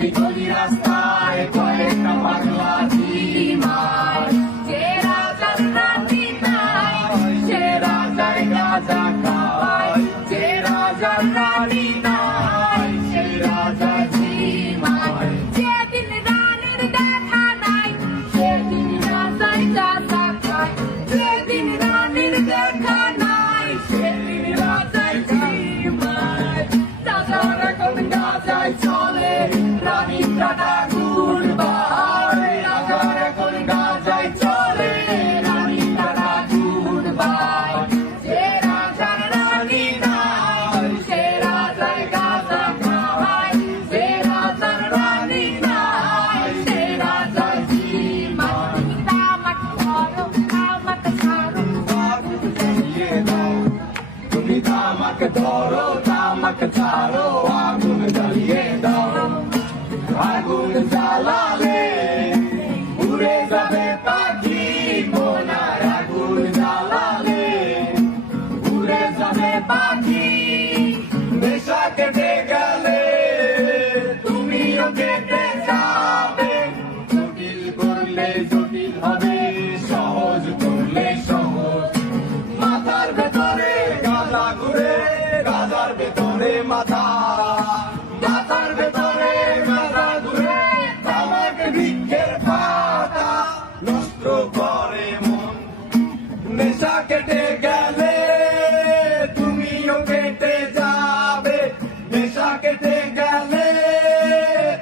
গলি গলি রাস্তায় কয়েকটা পাগলা ঝিমায়। যে রাজার রানী নাই সে রাজায় গাঁজা খায়, যে রাজার রানী নাই সে রাজা ঝিমায়। যেদিন রানীর দেখা নাই সেদিন রাজায় গাঁজা খায়, যেদিন রানীর দেখা নাই সেদিন রাজায় ঝিমায়। রাজার এখন গাঁজায় চলে রানী কাটা গুড়বাই, রাজার এখন গাঁজায় চলে রানী কাটা গুড়বাই। যে রাজার রানী নাই সে রাজায় গাঁজা খায়, যে রাজার রানী নাই সে রাজায় ঝিমায়। তামাক ধরো তামাক ছাড়ো আগুন জ্বালিয়ে দাও, তুমি তামাক ধরো তামাক ছাড়ো আগুন জ্বালিয়ে দাও। আগুন জ্বালালে উড়ে যাবে পাখি মোনার, আগুন জ্বালালে উড়ে যাবে পাখি। নেশা কেটে গেলে তুমিও কেটে যাবে, জটিল করলে জটিল হবে, সহজ করলে সহজ। মাথার ভেতরে গাঁজা ঘুরে, গাঁজার ভেতরে মাথা, মাথার ভেতরে গাঁজা ঘুরে, তামাক বৃক্ষের পাতা নষ্ট করে মন। নেশা কেটে গেলে তুমিও কেটে যাবে, নেশা কেটে গেলে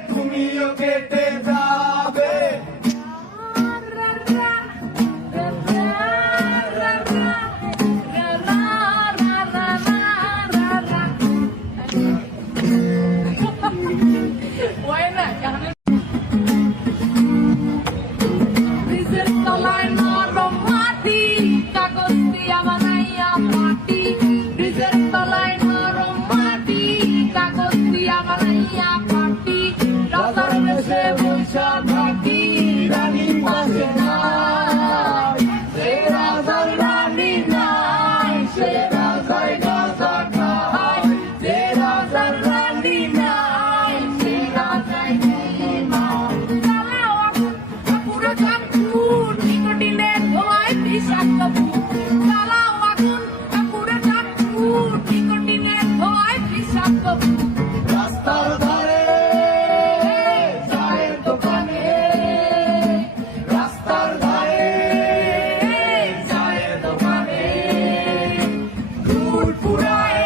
তুমিও কেটে যাবে। Buena, ব্রিজের তলায় নরম মাটি, কাগজ দিয়া বানাইয়া পাটি। ব্রিজের তলায় নরম মাটি, কাগজ দিয়া বানাইয়া পাটি। রাজার বেশে বৈশা থাকি রানীর পাশে নাই, সে রাজার রানী নাই সে রাজায় গাঁজা খায়, যে রাজার রানী নাই সে রাজায় ঝিমায়। জ্বালাও আগুন পুরো চাঁদপুর নিকোটিনের ধোঁয়ায় বিষাক্ত ভূত। জ্বালাও আগুন পুরো চাঁদপুর নিকোটিনের ধোঁয়ায় বিষাক্ত ভূত। রাস্তার ধারে চায়ের দোকানে, রাস্তার ধারে চায়ের দোকানে, ফুল ফুরায়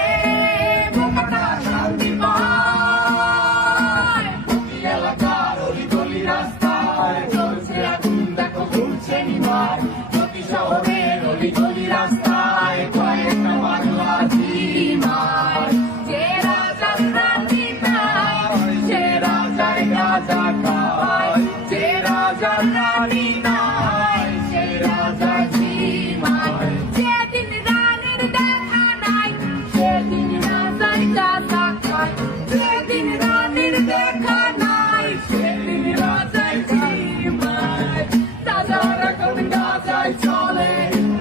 বোকাটা শান্তি পায়। প্রতি এলাকার অলি গলি রাস্তায় চলছে আগুন দেখো ঘুরছে নিমায়। প্রতি শহরের অলি গলি রাস্তায় কয়েকটা পাগলা ঝিমায়। যে রাজার রানী নাই সে রাজায় গাঁজা খায়, যে রাজার রানী নাই সে রাজা ঝিমায়। যেদিন রানীর দেখা নাই সেদিন রাজায় গাঁজা খায়, যেদিন রানীর দেখা নাই সেদিন রাজায় ঝিমায়। রাজার এখন গাঁজায় চলে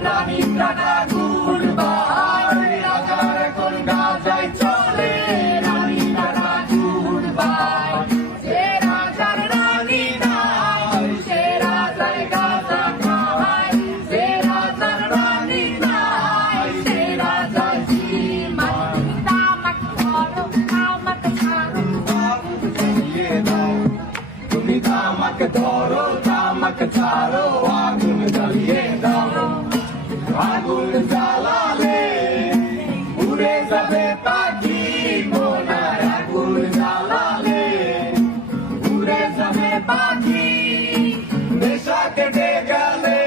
রানী কাটা গুড়বাই, রাজার এখন গাঁজায় চলে রানী কাটা গুড়বাই। যে রাজার রানী নাই সে রাজায় গাঁজা খায়, যে রাজার রানী নাই সে রাজা ঝিমায়। তামাক ধরো তামাক ছাড়ো আগুন জ্বালিয়ে দাও, তুমি তামাক ধরো তামাক ছাড়ো আগুন জ্বালিয়ে দাও। আগুন জ্বালালে উড়ে যাবে পাখি মোনার, আগুন জ্বালালে উড়ে যাবে পাখি। নেশা কেটে গেলে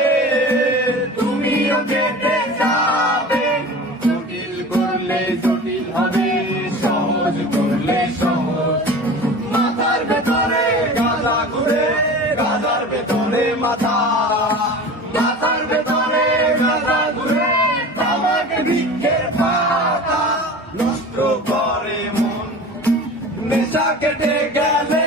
তুমিও কেটে যাবে, জটিল করলে জটিল হবে, সহজ করলে সহজ। মাথার ভেতরে গাঁজা ঘুরে, গাঁজার ভেতরে মাথা, মাথার ভেতরে গাঁজা ঘুরে, তামাক বৃক্ষের পাতা নষ্ট করে মন। নেশা কেটে গেলে